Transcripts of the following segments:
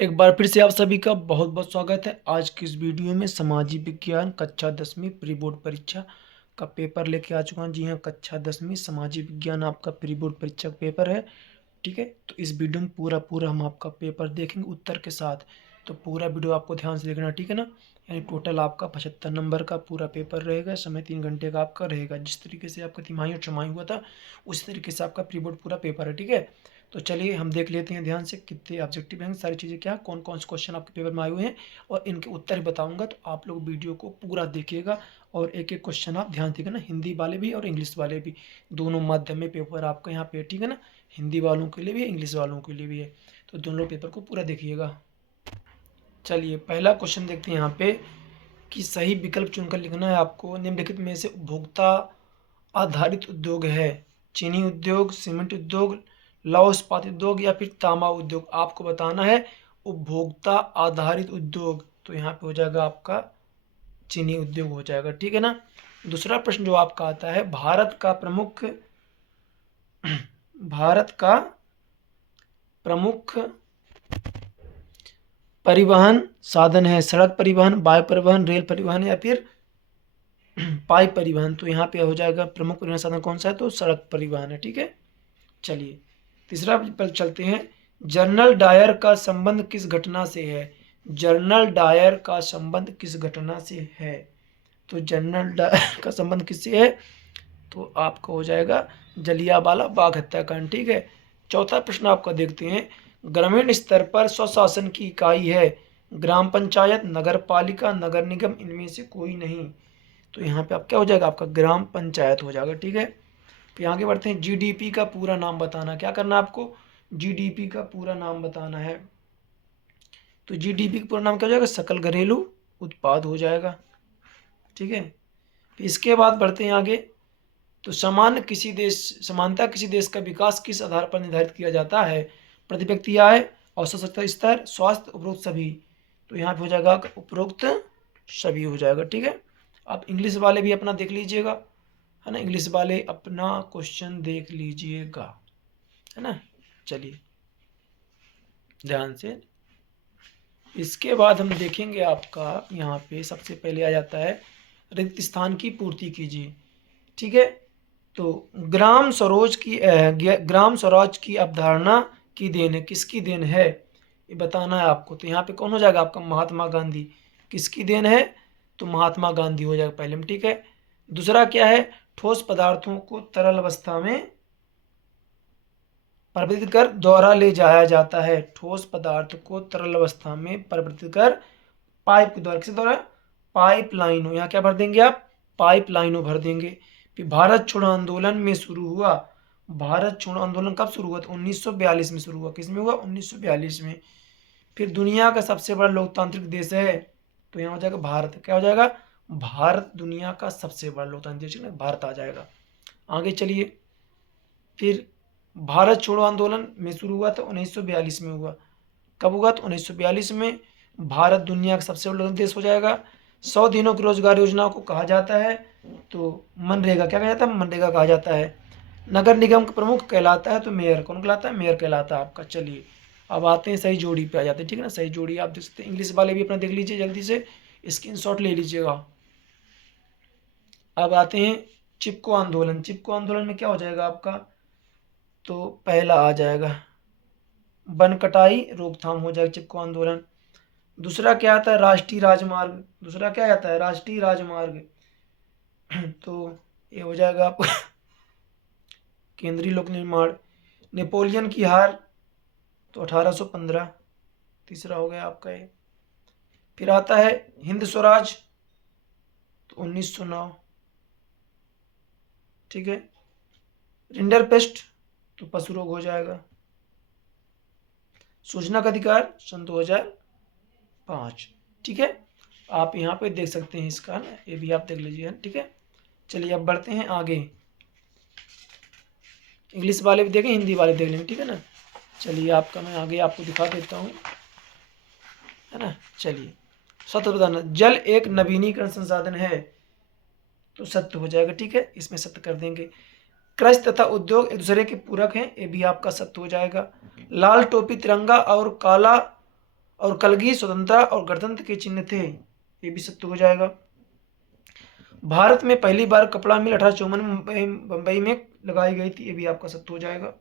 एक बार फिर से आप सभी का बहुत बहुत स्वागत है। आज की इस वीडियो में सामाजिक विज्ञान कक्षा 10वीं प्री बोर्ड परीक्षा का पेपर लेके आ चुका हूँ। जी हाँ, कक्षा 10वीं सामाजिक विज्ञान आपका प्री बोर्ड परीक्षा का पेपर है। ठीक है, तो इस वीडियो में पूरा पूरा हम आपका पेपर देखेंगे उत्तर के साथ। तो पूरा वीडियो आपको ध्यान से देखना, ठीक है ना। यानी टोटल आपका 75 नंबर का पूरा पेपर रहेगा। समय 3 घंटे का आपका रहेगा। जिस तरीके से आपका तिमाही और छमाही हुआ था उसी तरीके से आपका प्री बोर्ड पूरा पेपर है। ठीक है, तो चलिए हम देख लेते हैं ध्यान से कितने ऑब्जेक्टिव हैं, सारी चीज़ें क्या, कौन कौन से क्वेश्चन आपके पेपर में आए हुए हैं और इनके उत्तर भी बताऊंगा। तो आप लोग वीडियो को पूरा देखिएगा और एक एक क्वेश्चन आप ध्यान देखिएगा ना, हिंदी वाले भी और इंग्लिश वाले भी, दोनों माध्यम में पेपर आपका यहाँ पे, ठीक है ना। हिंदी वालों के लिए भी है, इंग्लिश वालों के लिए भी है। तो दोनों पेपर को पूरा देखिएगा। चलिए पहला क्वेश्चन देखते हैं यहाँ पे कि सही विकल्प चुनकर लिखना है आपको। निम्नलिखित में से उपभोक्ता आधारित उद्योग है? चीनी उद्योग, सीमेंट उद्योग, लौह इस्पात उद्योग या फिर तांबा उद्योग? आपको बताना है उपभोक्ता आधारित उद्योग। तो यहाँ पे हो जाएगा आपका चीनी उद्योग हो जाएगा, ठीक है ना। दूसरा प्रश्न जो आपका आता है, भारत का प्रमुख परिवहन साधन है? सड़क परिवहन, वायु परिवहन, रेल परिवहन या फिर पाई परिवहन? तो यहाँ पे हो जाएगा प्रमुख परिवहन साधन कौन सा है, तो सड़क परिवहन है, ठीक है। चलिए तीसरा पर चलते हैं। जर्नल डायर का संबंध किस घटना से है? जर्नल डायर का संबंध किस घटना से है? तो जर्नल डायर का संबंध किससे है? तो आपका हो जाएगा जलियांवाला बाग हत्याकांड, ठीक है। चौथा प्रश्न आपका देखते हैं। ग्रामीण स्तर पर स्वशासन की इकाई है? ग्राम पंचायत, नगर पालिका, नगर निगम, इनमें से कोई नहीं। तो यहाँ पे आप क्या हो जाएगा, आपका ग्राम पंचायत हो जाएगा, ठीक है। फिर आगे बढ़ते हैं। जीडीपी का पूरा नाम बताना। क्या करना है आपको, जीडीपी का पूरा नाम बताना है। तो जीडीपी का पूरा नाम क्या हो जाएगा, सकल घरेलू उत्पाद हो जाएगा, ठीक है। फिर इसके बाद बढ़ते हैं आगे। तो समानता किसी देश का विकास किस आधार पर निर्धारित किया जाता है? प्रति व्यक्ति आय, औसत शिक्षा स्तर, स्वास्थ्य, उपरोक्त सभी? तो यहाँ पे हो जाएगा उपरोक्त सभी हो जाएगा, ठीक है। आप इंग्लिश वाले भी अपना देख लीजिएगा, है ना। इंग्लिश वाले अपना क्वेश्चन देख लीजिएगा, है ना। चलिए ध्यान से। इसके बाद हम देखेंगे आपका यहाँ पे सबसे पहले आ जाता है रिक्त स्थान की पूर्ति कीजिए, ठीक है। तो ग्राम स्वराज की अवधारणा की देन है, किसकी देन है ये बताना है आपको। तो यहाँ पे कौन हो जाएगा आपका, महात्मा गांधी। किसकी देन है, तो महात्मा गांधी हो जाएगा पहले में, ठीक है। दूसरा क्या है, ठोस पदार्थों को तरल अवस्था में परिवर्तित कर द्वारा ले जाया जाता है। ठोस पदार्थ को तरल अवस्था में परिवर्तित कर पाइप के द्वारा, किसके द्वारा, पाइप लाइनों, यहाँ क्या भर देंगे आप, पाइप लाइनों भर देंगे। फिर भारत छोड़ो आंदोलन में शुरू हुआ। भारत छोड़ो आंदोलन कब शुरू हुआ, तो 1942 में शुरू हुआ। किसमें हुआ, 1942 में। फिर दुनिया का सबसे बड़ा लोकतांत्रिक देश है? तो यहाँ हो जाएगा भारत। क्या हो जाएगा, भारत दुनिया का सबसे बड़ा लोकतांत्रिक देश है, भारत आ जाएगा। आगे चलिए। फिर भारत छोड़ो आंदोलन में शुरू हुआ तो 1942 में हुआ। कब हुआ, तो 1942 में। भारत दुनिया का सबसे बड़ा देश हो जाएगा। 100 दिनों की रोजगार योजना को कहा जाता है तो मनरेगा, क्या कहा जाता है, मनरेगा कहा जाता है। नगर निगम का प्रमुख कहलाता है तो मेयर, कौन कहलाता है, मेयर कहलाता है आपका। चलिए अब आते हैं सही जोड़ी पे आ जाते हैं, ठीक है ना। सही जोड़ी आप देख सकते हैं, इंग्लिश वाले भी अपना देख लीजिए, जल्दी से स्क्रीनशॉट ले लीजिएगा। अब आते हैं चिपको आंदोलन। चिपको आंदोलन में क्या हो जाएगा आपका, तो पहला आ जाएगा वन कटाई रोकथाम हो जाएगा चिपको आंदोलन। दूसरा क्या आता है, राष्ट्रीय राजमार्ग। दूसरा क्या आता है, राष्ट्रीय राजमार्ग। तो ये हो जाएगा आपका केंद्रीय लोक निर्माण। नेपोलियन की हार, तो 1815, तीसरा हो गया आपका ये। फिर आता है हिंद स्वराज, तो 1909, ठीक है। रिंडरपेस्ट, तो पशु रोग हो जाएगा। सूचना का अधिकार सन 2005, ठीक है। आप यहाँ पे देख सकते हैं इसका ना, ये भी आप देख लीजिए, ठीक है। चलिए अब बढ़ते हैं आगे। इंग्लिश वाले भी देखें, हिंदी वाले देख लेंगे, ठीक है ना। चलिए आपका मैं आगे आपको दिखा देता हूँ, है ना। चलिए सत्य बताना। जल एक नवीनीकरण संसाधन है, तो सत्य हो जाएगा, ठीक है। इसमें सत्य कर देंगे। कृषि तथा उद्योग एक दूसरे के पूरक हैं, ये भी आपका सत्य हो जाएगा। लाल टोपी तिरंगा और काला और कलगी स्वतंत्रता और गणतंत्र के चिन्ह थे, ये भी सत्य हो जाएगा। भारत में पहली बार कपड़ा मिल 1854 में मुंबई में लगाई गई थी, ये भी आपका सत्य हो जाएगा।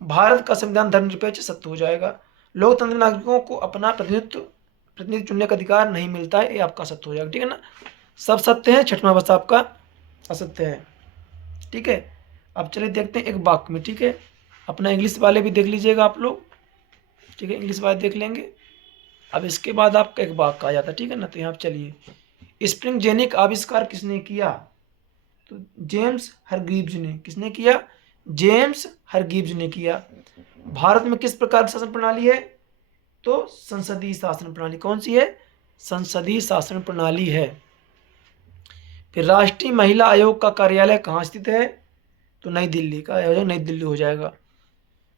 भारत का संविधान धर्मनिरपेक्ष, सत्य हो जाएगा। लोकतंत्र में नागरिकों को अपना प्रतिनिधि चुनने का अधिकार नहीं मिलता है, ये आपका सत्य हो जाएगा। ठीक है ना, सब सत्य है, छठवां बस आपका असत्य है। ठीक है, अब चलिए देखते हैं एक वाक्य में। ठीक है, अपना इंग्लिश वाले भी देख लीजिएगा आप लोग। ठीक है, इंग्लिश वाले देख लेंगे। अब इसके बाद आपका एक वाक्य आ जाता है। ठीक है ना, तो यहाँ चलिए, स्प्रिंग जेनिक आविष्कार किसने किया? तो जेम्स हरग्रीव्स ने। किसने किया? जेम्स हरग्रीव्स ने किया। भारत में किस प्रकार की शासन प्रणाली है? तो संसदीय शासन प्रणाली। कौन सी है? संसदीय शासन प्रणाली है। फिर राष्ट्रीय महिला आयोग का कार्यालय कहाँ स्थित है? तो नई दिल्ली का आयोजन नई दिल्ली हो जाएगा।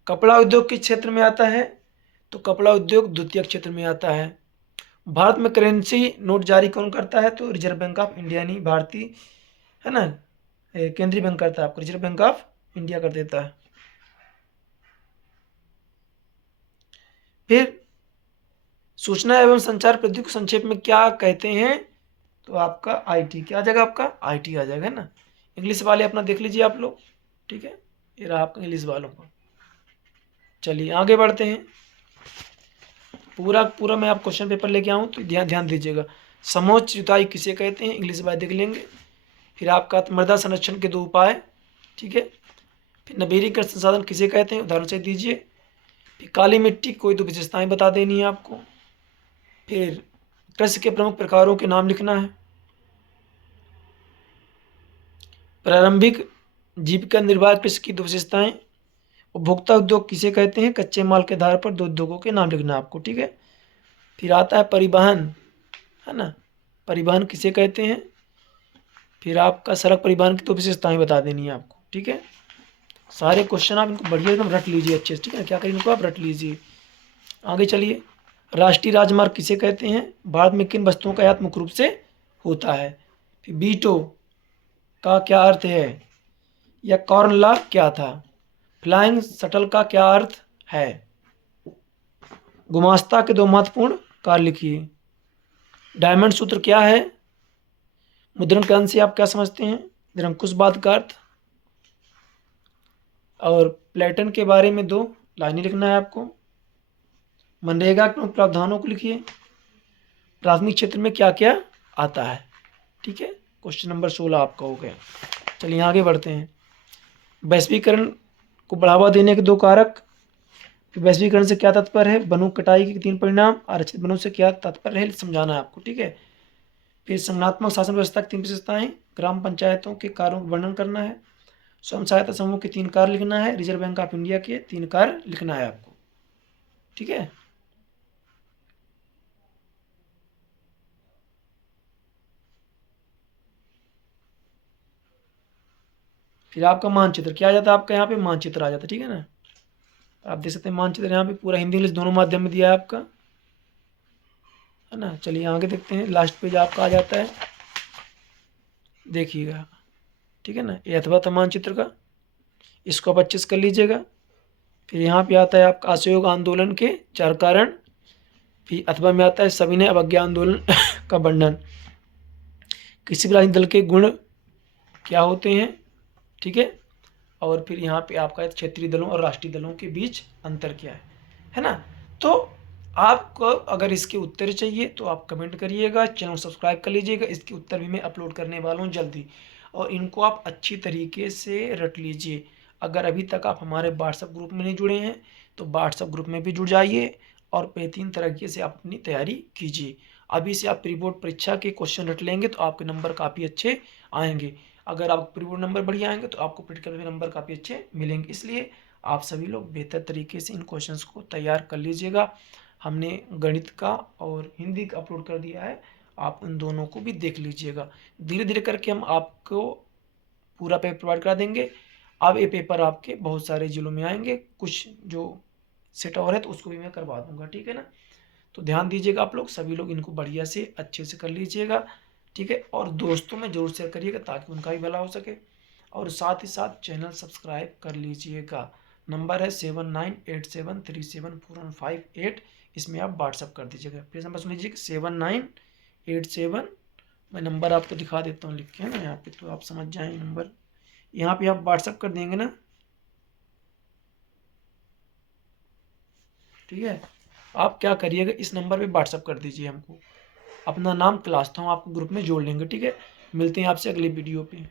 कपड़ा उद्योग किस क्षेत्र में आता है? तो कपड़ा उद्योग द्वितीय क्षेत्र में आता है। भारत में करेंसी नोट जारी कौन करता है? तो रिजर्व बैंक ऑफ इंडिया नहीं, भारतीय है ना, केंद्रीय बैंक करता है, आपको रिजर्व बैंक ऑफ इंडिया कर देता है। फिर सूचना एवं संचार प्रौद्योगिकी संक्षेप में क्या कहते हैं? तो आपका आईटी। क्या आ जाएगा? आपका आईटी आ जाएगा ना। इंग्लिश वाले अपना देख लीजिए आप लोग। ठीक है, ये रहा आपका इंग्लिश वालों का। चलिए आगे बढ़ते हैं। पूरा पूरा मैं आप क्वेश्चन पेपर लेके आऊँ तो ध्यान ध्यान दीजिएगा। समोच्च जुताई किसे कहते हैं? इंग्लिश वाले देख लेंगे। फिर आपका मृदा संरक्षण के 2 उपाय। ठीक है, फिर नवीनीकरण संसाधन किसे कहते हैं? उदाहरण से दीजिए। फिर काली मिट्टी कोई 2 विशेषताएं बता देनी है आपको। फिर कृषि के प्रमुख प्रकारों के नाम लिखना है। प्रारंभिक जीविका निर्वाह कृषि की 2 विशेषताएं। उपभोक्ता उद्योग किसे कहते हैं? कच्चे माल के आधार पर 2 उद्योगों के नाम लिखना है आपको। ठीक है, फिर आता है परिवहन, है ना, परिवहन किसे कहते हैं? फिर आपका सड़क परिवहन की 2 विशेषताएं बता देनी है आपको। ठीक है, सारे क्वेश्चन आप इनको बढ़िया एकदम रट लीजिए अच्छे से। ठीक है, क्या करें, इनको आप रट लीजिए। आगे चलिए, राष्ट्रीय राजमार्ग किसे कहते हैं? भारत में किन वस्तुओं का आयात मुख्य रूप से होता है? फिर बीटो का क्या अर्थ है? या कॉर्न लॉ क्या था? फ्लाइंग शटल का क्या अर्थ है? गुमास्ता के 2 महत्वपूर्ण कार्य लिखिए। डायमंड सूत्र क्या है? मुद्रण ग्रंथ से आप क्या समझते हैं? निरंकुशवाद का अर्थ। और प्लेटन के बारे में 2 लाइनें लिखना है आपको। मनरेगा के प्रावधानों को लिखिए। प्राथमिक क्षेत्र में क्या क्या आता है? ठीक है, क्वेश्चन नंबर 16 आपका हो गया। चलिए आगे बढ़ते हैं। वैश्वीकरण को बढ़ावा देने के 2 कारक। वैश्वीकरण से क्या तात्पर्य है? वनों कटाई के 3 परिणाम। आरक्षित वनों से क्या तात्पर्य है, समझाना है आपको। ठीक है, फिर संगठनात्मक शासन व्यवस्था की 3 विशेषताएं। ग्राम पंचायतों के कार्यों का वर्णन करना है। स्वयं सहायता समूह के 3 कार्य लिखना है। रिजर्व बैंक ऑफ इंडिया के 3 कार्य लिखना है आपको। ठीक है, फिर आपका मानचित्र क्या आ जाता है? आपका यहाँ पे मानचित्र आ जाता है। ठीक है ना, आप देख सकते हैं मानचित्र यहाँ पे पूरा हिंदी इंग्लिश दोनों माध्यम में दिया है आपका, है ना। चलिए आगे देखते हैं, लास्ट पेज आपका आ जाता है, देखिएगा। ठीक है ना, ये अथवा था मानचित्र का, इसको आप अच्छे से कर लीजिएगा। फिर यहाँ पे आता है आपका असहयोग आंदोलन के 4 कारण। फिर अथवा में आता है सविनय अवज्ञा आंदोलन का वर्णन। किसी भी राजनीतिक दल के गुण क्या होते हैं? ठीक है, और फिर यहाँ पे आपका क्षेत्रीय दलों और राष्ट्रीय दलों के बीच अंतर क्या है ना। तो आपको अगर इसके उत्तर चाहिए तो आप कमेंट करिएगा, चैनल सब्सक्राइब कर लीजिएगा। इसके उत्तर भी मैं अपलोड करने वाला हूँ जल्दी, और इनको आप अच्छी तरीके से रट लीजिए। अगर अभी तक आप हमारे व्हाट्सएप ग्रुप में नहीं जुड़े हैं तो व्हाट्सएप ग्रुप में भी जुड़ जाइए, और बेहतरीन तरीके से आप अपनी तैयारी कीजिए। अभी से आप प्री बोर्ड परीक्षा के क्वेश्चन रट लेंगे तो आपके नंबर काफ़ी अच्छे आएंगे। अगर आपको प्री बोर्ड नंबर बढ़िया आएंगे तो आपको प्रैक्टिकल में नंबर काफ़ी अच्छे मिलेंगे। इसलिए आप सभी लोग बेहतर तरीके से इन क्वेश्चंस को तैयार कर लीजिएगा। हमने गणित का और हिंदी का अपलोड कर दिया है, आप उन दोनों को भी देख लीजिएगा। धीरे धीरे करके हम आपको पूरा पेपर प्रोवाइड करा देंगे। अब ये पेपर आपके बहुत सारे जिलों में आएंगे, कुछ जो सेट और है तो उसको भी मैं करवा दूंगा। ठीक है ना, तो ध्यान दीजिएगा आप लोग, सभी लोग इनको बढ़िया से अच्छे से कर लीजिएगा। ठीक है, और दोस्तों में जरूर शेयर करिएगा ताकि उनका भी भला हो सके, और साथ ही साथ चैनल सब्सक्राइब कर लीजिएगा। नंबर है 7987374158। इसमें आप व्हाट्सअप कर दीजिएगा। फिर नंबर सुन लीजिए कि 7987, मैं नंबर आपको दिखा देता हूँ लिख के ना यहाँ पे, तो आप समझ जाएँ नंबर। यहाँ पे आप व्हाट्सअप कर देंगे ना, ठीक है। आप क्या करिएगा, इस नंबर पे व्हाट्सअप कर दीजिए हमको अपना नाम, क्लास, तो हम आपको ग्रुप में जोड़ लेंगे, ठीक है। मिलते हैं आपसे अगली वीडियो पे।